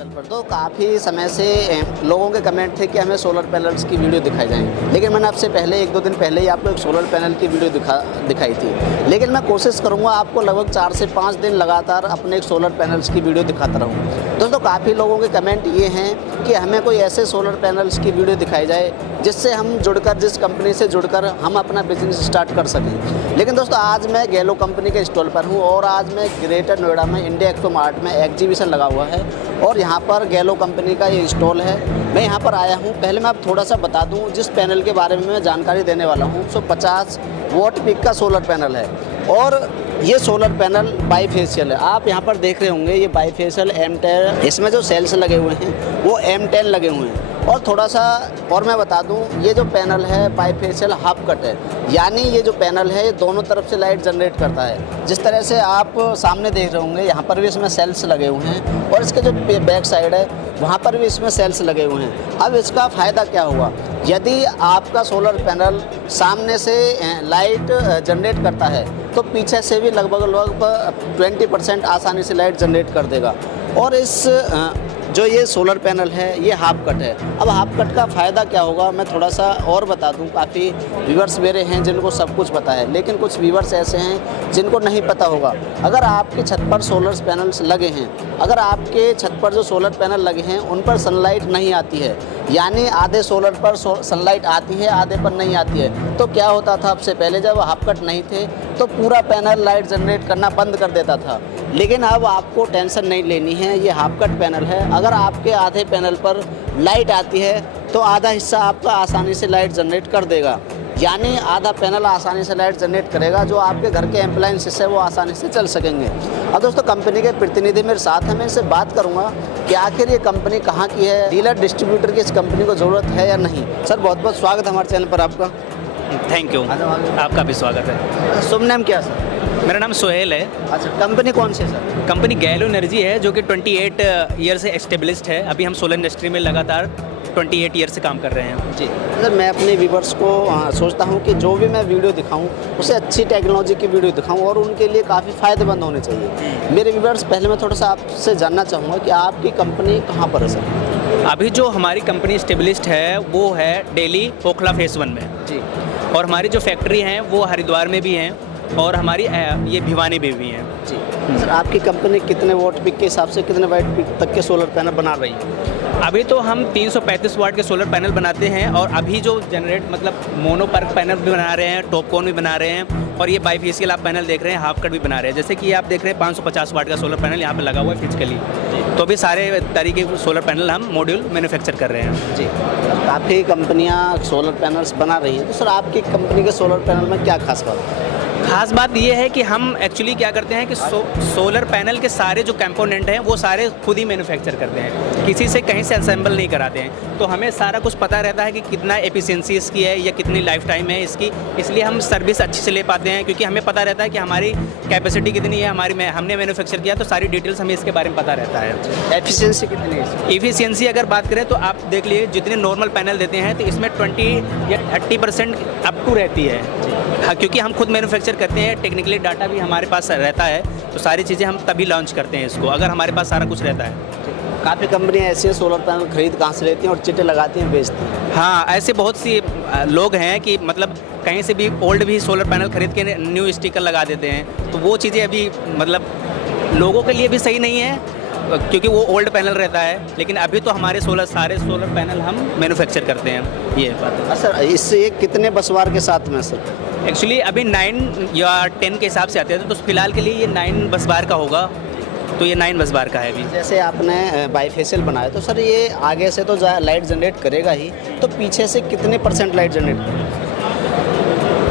Channel पर तो काफ़ी समय से लोगों के कमेंट थे कि हमें सोलर पैनल्स की वीडियो दिखाई जाए, लेकिन मैंने आपसे पहले 1-2 दिन पहले ही आपको एक सोलर पैनल की वीडियो दिखाई थी। लेकिन मैं कोशिश करूंगा आपको लगभग 4 से 5 दिन लगातार अपने एक सोलर पैनल्स की वीडियो दिखाता रहूं। दोस्तों काफ़ी लोगों के कमेंट ये हैं कि हमें कोई ऐसे सोलर पैनल्स की वीडियो दिखाई जाए जिससे हम जुड़कर, जिस कंपनी से जुड़कर हम अपना बिजनेस स्टार्ट कर सकें। लेकिन दोस्तों आज मैं गैलो कंपनी के स्टॉल पर हूँ और आज मैं ग्रेटर नोएडा में इंडिया एक्सपो मार्ट में एग्जीबिशन लगा हुआ है और यहाँ पर गैलो कंपनी का ये स्टॉल है। मैं यहाँ पर आया हूँ। पहले मैं आप थोड़ा सा बता दूँ जिस पैनल के बारे में मैं जानकारी देने वाला हूँ। 50 वॉट पीक का सोलर पैनल है और ये सोलर पैनल बाईफेशियल है। आप यहाँ पर देख रहे होंगे ये बाईफेशियल M10, इसमें जो सेल्स लगे हुए हैं वो M10 लगे हुए हैं। और थोड़ा सा और मैं बता दूं, ये जो पैनल है बाईफेशियल हाफ कट है, यानी ये जो पैनल है ये दोनों तरफ से लाइट जनरेट करता है। जिस तरह से आप सामने देख रहे होंगे यहाँ पर भी इसमें सेल्स लगे हुए हैं और इसके जो बैक साइड है वहाँ पर भी इसमें सेल्स लगे हुए हैं। अब इसका फ़ायदा क्या हुआ, यदि आपका सोलर पैनल सामने से लाइट जनरेट करता है तो पीछे से भी लगभग 20% आसानी से लाइट जनरेट कर देगा। और इस जो ये सोलर पैनल है ये हाफ कट है। अब हाफ कट का फ़ायदा क्या होगा मैं थोड़ा सा और बता दूं। काफ़ी व्यूवर्स मेरे हैं जिनको सब कुछ पता है, लेकिन कुछ व्यूवर्स ऐसे हैं जिनको नहीं पता होगा। अगर आपकी छत पर सोलर पैनल्स लगे हैं, अगर आपके छत पर जो सोलर पैनल लगे हैं उन पर सनलाइट नहीं आती है, यानी आधे सोलर पर सनलाइट आती है, आधे पर नहीं आती है, तो क्या होता था आपसे पहले जब हाफ कट नहीं थे तो पूरा पैनल लाइट जनरेट करना बंद कर देता था। लेकिन अब आपको टेंशन नहीं लेनी है, ये हाफ कट पैनल है। अगर आपके आधे पैनल पर लाइट आती है तो आधा हिस्सा आपका आसानी से लाइट जनरेट कर देगा, यानी आधा पैनल आसानी से लाइट जनरेट करेगा। जो आपके घर के एप्लायंसेस है वो आसानी से चल सकेंगे। अब दोस्तों कंपनी के प्रतिनिधि मेरे साथ हैं, मैं इनसे बात करूंगा कि आखिर ये कंपनी कहाँ की है, डीलर डिस्ट्रीब्यूटर की इस कंपनी को ज़रूरत है या नहीं। सर बहुत बहुत स्वागत है हमारे चैनल पर आपका। थैंक यू, आपका भी स्वागत है। शुभ नाम क्या सर? मेरा नाम सोहेल है। अच्छा, कंपनी कौन सी है सर? कंपनी गैलो एनर्जी है जो कि 28 ईयर से एस्टेब्लिश्ड है। अभी हम सोलर इंडस्ट्री में लगातार 28 ईयर से काम कर रहे हैं। जी सर, मैं अपने व्यूवर्स को सोचता हूं कि जो भी मैं वीडियो दिखाऊं उसे अच्छी टेक्नोलॉजी की वीडियो दिखाऊं और उनके लिए काफ़ी फ़ायदेमंद होने चाहिए। मेरे व्यूवर्स, पहले मैं थोड़ा सा आपसे जानना चाहूँगा कि आपकी कंपनी कहाँ पर है सर? अभी जो हमारी कंपनी एस्टेब्लिश्ड है वो है दिल्ली ओखला फेज़ 1 में जी, और हमारी जो फैक्ट्री हैं वो हरिद्वार में भी हैं और हमारी ये भिवानी में भी हैं। जी सर, आपकी कंपनी कितने वोट पिक के हिसाब से कितने वाट पिक तक के सोलर पैनल बना रही है? अभी तो हम 335 वाट के सोलर पैनल बनाते हैं और अभी जो जनरेट मतलब मोनो पर्क पैनल भी बना रहे हैं, टॉप कोन भी बना रहे हैं और ये बाईफेशियल आप पैनल देख रहे हैं, हाफ कट भी बना रहे हैं। जैसे कि आप देख रहे हैं 550 वाट का सोलर पैनल यहाँ पे लगा हुआ है फिजिकली। तो भी सारे तरीके के सोलर पैनल हम मॉड्यूल मैन्युफैक्चर कर रहे हैं। जी, काफ़ी कंपनियाँ सोलर पैनल्स बना रही हैं, तो सर आपकी कंपनी के सोलर पैनल में क्या खास बात है? खास बात ये है कि हम एक्चुअली क्या करते हैं कि सोलर पैनल के सारे जो कंपोनेंट हैं वो सारे खुद ही मैन्युफैक्चर करते हैं, किसी से कहीं से असेंबल नहीं कराते हैं। तो हमें सारा कुछ पता रहता है कि कितना एफिशिएंसी इसकी है या कितनी लाइफ टाइम है इसकी, इसलिए हम सर्विस अच्छे से ले पाते हैं क्योंकि हमें पता रहता है कि हमारी कैपेसिटी कितनी है, हमने मैन्युफैक्चर किया तो सारी डिटेल्स हमें इसके बारे में पता रहता है। एफिशिएंसी कितनी है? एफिशिएंसी अगर बात करें तो आप देख लीजिए जितने नॉर्मल पैनल देते हैं तो इसमें 20 या 30% अप टू रहती है। हाँ, क्योंकि हम खुद मैन्युफैक्चर करते हैं, टेक्निकली डाटा भी हमारे पास रहता है, तो सारी चीज़ें हम तभी लॉन्च करते हैं इसको अगर हमारे पास सारा कुछ रहता है। काफ़ी कंपनियाँ ऐसी हैं सोलर पैनल खरीद कहाँ से लेती हैं और चिट्टे लगाती हैं, बेचती हैं। हाँ, ऐसे बहुत सी लोग हैं कि मतलब कहीं से भी ओल्ड भी सोलर पैनल खरीद के न्यू स्टिकर लगा देते हैं, तो वो चीज़ें अभी मतलब लोगों के लिए भी सही नहीं है क्योंकि वो ओल्ड पैनल रहता है। लेकिन अभी तो हमारे सारे सोलर पैनल हम मैन्युफैक्चर करते हैं, ये बात है। सर इससे कितने बसवार के साथ में सर? एक्चुअली अभी 9 या 10 के हिसाब से आते हैं, तो फिलहाल के लिए ये 9 बस बार का होगा, तो ये 9 बस बार का है अभी। जैसे आपने बाईफेशियल बनाया तो सर ये आगे से तो लाइट जनरेट करेगा ही, तो पीछे से कितने % लाइट जनरेट करेगा?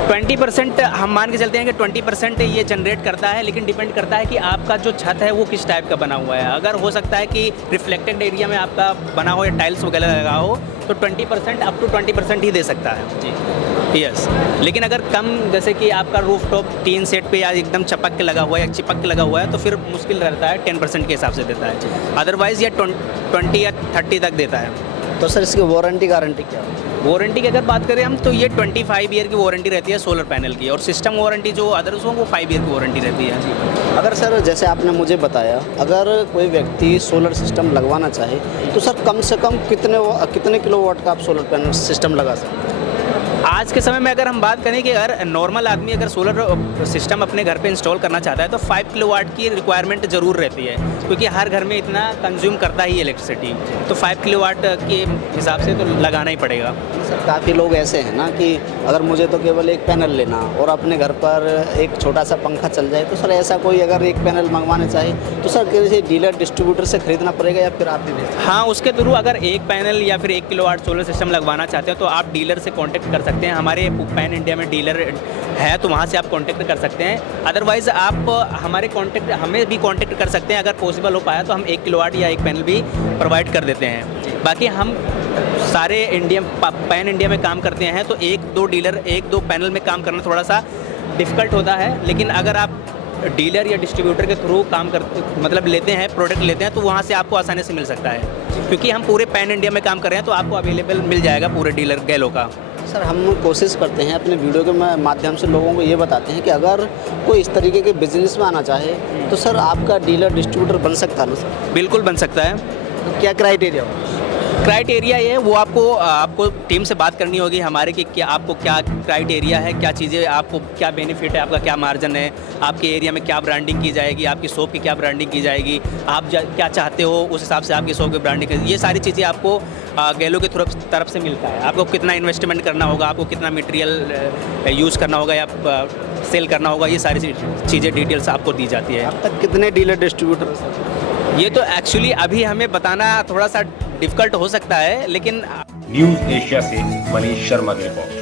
20% हम मान के चलते हैं कि 20% ये जनरेट करता है, लेकिन डिपेंड करता है कि आपका जो छत है वो किस टाइप का बना हुआ है। अगर हो सकता है कि रिफ्लेक्टेड एरिया में आपका बना हो या टाइल्स वगैरह लगा हो तो 20% अप टू 20% ही दे सकता है जी। यस, लेकिन अगर कम जैसे कि आपका रूफ टॉप टीन सेट पे या एकदम चपक के लगा हुआ है या चिपक के लगा हुआ है तो फिर मुश्किल रहता है, 10% के हिसाब से देता है। अदरवाइज़ ये 20 या 30 तक देता है। तो सर इसकी वारंटी गारंटी क्या है? वारंटी की अगर बात करें हम तो ये 25 ईयर की वारंटी रहती है सोलर पैनल की, और सिस्टम वारंटी जो अदर्स हो वो 5 ईयर की वारंटी रहती है। अगर सर जैसे आपने मुझे बताया, अगर कोई व्यक्ति सोलर सिस्टम लगवाना चाहे तो सर कम से कम कितने किलोवाट का आप सोलर पैनल सिस्टम लगा सकते हैं? आज के समय में अगर हम बात करें कि अगर नॉर्मल आदमी अगर सोलर सिस्टम अपने घर पे इंस्टॉल करना चाहता है तो 5 किलोवाट की रिक्वायरमेंट ज़रूर रहती है, क्योंकि हर घर में इतना कंज्यूम करता ही इलेक्ट्रिसिटी, तो 5 किलोवाट के हिसाब से तो लगाना ही पड़ेगा। सर काफ़ी लोग ऐसे हैं ना कि अगर मुझे तो केवल एक पैनल लेना और अपने घर पर एक छोटा सा पंखा चल जाए, तो सर ऐसा कोई अगर एक पैनल मंगवाना चाहे तो सर किसी डीलर डिस्ट्रीब्यूटर से खरीदना पड़ेगा या फिर आप ही दे? हाँ, उसके थ्रू अगर एक पैनल या फिर 1 किलोवाट सोलर सिस्टम लगवाना चाहते हैं तो आप डीलर से कांटेक्ट कर सकते हैं। हमारे पैन इंडिया में डीलर है तो वहाँ से आप कांटेक्ट कर सकते हैं। अदरवाइज़ आप हमें भी कांटेक्ट कर सकते हैं, अगर पॉसिबल हो पाया तो हम 1 किलोवाट या एक पैनल भी प्रोवाइड कर देते हैं। बाकी हम सारे पैन इंडिया में काम करते हैं, तो 1-2 पैनल में काम करना थोड़ा सा डिफ़िकल्ट होता है, लेकिन अगर आप डीलर या डिस्ट्रीब्यूटर के थ्रू काम लेते हैं, प्रोडक्ट लेते हैं, तो वहाँ से आपको आसानी से मिल सकता है, क्योंकि हम पूरे पैन इंडिया में काम कर रहे हैं तो आपको अवेलेबल मिल जाएगा पूरे डीलर गैलो का। सर हम कोशिश करते हैं अपने वीडियो के माध्यम से लोगों को ये बताते हैं कि अगर कोई इस तरीके के बिजनेस में आना चाहे तो सर आपका डीलर डिस्ट्रीब्यूटर बन सकता है ना सर? बिल्कुल बन सकता है। तो क्या क्राइटेरिया होगा? क्राइटेरिया ये है, वो आपको टीम से बात करनी होगी हमारे कि क्या आपको क्या क्राइटेरिया है, क्या चीज़ें आपको क्या बेनिफिट है, आपका क्या मार्जिन है, आपके एरिया में क्या ब्रांडिंग की जाएगी, आपकी शॉप की क्या ब्रांडिंग की जाएगी, आप क्या चाहते हो उस हिसाब से आपकी शॉप की ब्रांडिंग, ये सारी चीज़ें आपको गैलो की तरफ से मिलता है। आपको कितना इन्वेस्टमेंट करना होगा, आपको कितना मटेरियल यूज़ करना होगा या सेल करना होगा, ये सारी चीज़ें डिटेल्स आपको दी जाती है। अब तक कितने डीलर डिस्ट्रीब्यूटर? ये तो एक्चुअली अभी हमें बताना थोड़ा सा डिफ़िकल्ट हो सकता है, लेकिन न्यूज़ एशिया से मनीष शर्मा की रिपोर्ट।